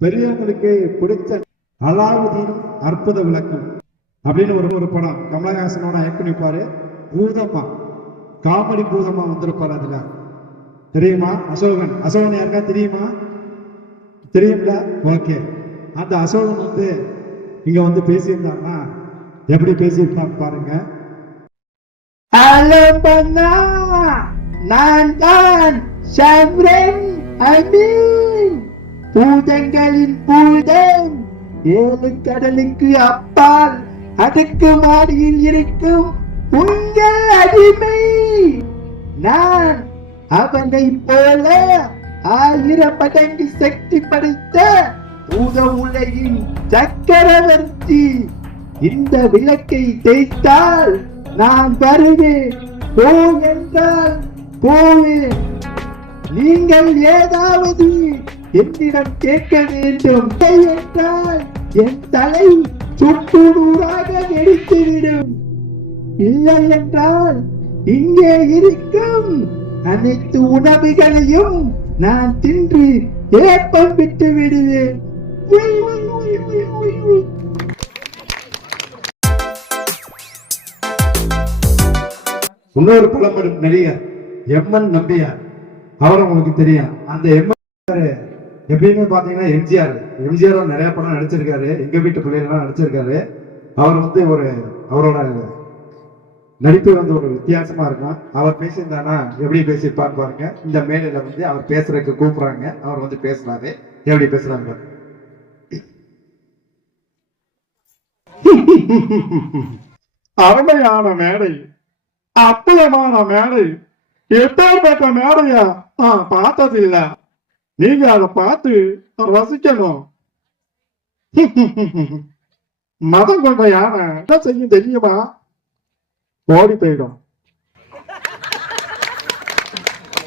பெரியவங்களுக்கு பிடிச்ச அலாவுதீன் அற்புத விளக்கம் அப்படின்னு ஒரு படம் கமலஹாசனோட இயக்குனிப்பாரு. பூதமா, காமெடி பூதமா வந்திருப்பாரு. அதுல தெரியுமா? அசோகன் யாருக்கா தெரியுமா? தெரியும்ல? ஓகே. அந்த அசோகன் இங்க பேசியிருந்தாங்கன்னா எப்படி பேசியிருப்பாங்க பாருங்க. நான் தான் பூதங்களின் பூதம், 7 கடலுக்கு அப்பால் அதுக்கு மாடியில் இருக்கும் உங்கள் அடிமை. நான் அவனை போல 1000 மடங்கு சக்தி படைத்த பூத உலகின் சக்கரவர்த்தி. இந்த விளக்கை தேய்த்தால் நான் வருவேன், போ என்றால் போவேன். நீங்கள் ஏதாவது என்னிடம் கேட்க வேண்டும் என்றால் என் தலை சுட்டுநூறாக வெடித்துவிடும். இல்லை என்றால் இங்கே இருக்கும் அனைத்து உணவுகளையும் நான் தின்று ஏப்பம் விட்டு விடுவேன். இன்னொரு பழம்பெரும் நடிகர் எம்என் நம்பியார், அவர் உங்களுக்கு தெரியும். அந்த எம்என் எப்பயுமே பாத்தீங்கன்னா எம்ஜிஆர் நிறைய படம் நடிச்சிருக்காரு. எங்க வீட்டு பிள்ளைகள்லாம் நடிச்சிருக்காரு. அவர் அவரோட நடிப்பு ஒரு வித்தியாசமா இருக்கும். அவர் பேசியிருந்தானா எப்படி பேசியிருப்பான்னு பாருங்க. இந்த மேடையில அவர் பேசுறதுக்கு கூப்பிடுறாங்க. அவர் பேசுறாரு. எப்படி பேசுறாங்க? அருமையான மேடை, அற்புதமான மேடை, எப்பேற்பட்ட மேடையா பார்த்தது இல்ல. நீங்க அதை பார்த்து ரசிக்கணும். மதம் கொண்ட யானை என்ன செய்யும் தெரியுமா? ஓடி போயிடும்.